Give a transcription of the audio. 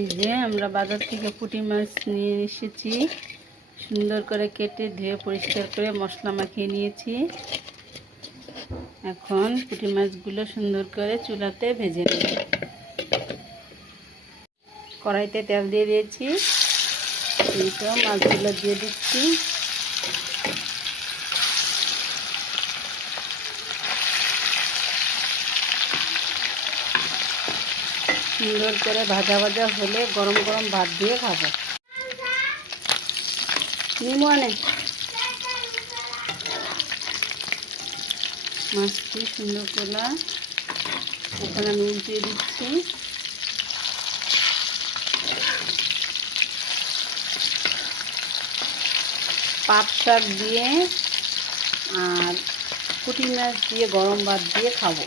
এই যে আমরা বাজার থেকে পুঁটি মাছ নিয়ে এসেছি, সুন্দর করে কেটে ধুয়ে পরিষ্কার করে মশলা মাখিয়ে নিয়েছি। এখন পুঁটি মাছগুলো সুন্দর করে চুলাতে ভেজে নেব। কড়াইতে তেল দিয়ে দিয়েছি, এই তো মাছগুলো দিয়ে দিচ্ছি। সুন্দর করে ভাজা ভাজা হলে গরম গরম ভাত দিয়ে খাবো। নিমু আনে মাছটি সুন্দর করে এখন আমি উল্টিয়ে দিচ্ছি। পাট শাক দিয়ে আর পুঁটি মাছ দিয়ে গরম ভাত দিয়ে খাবো।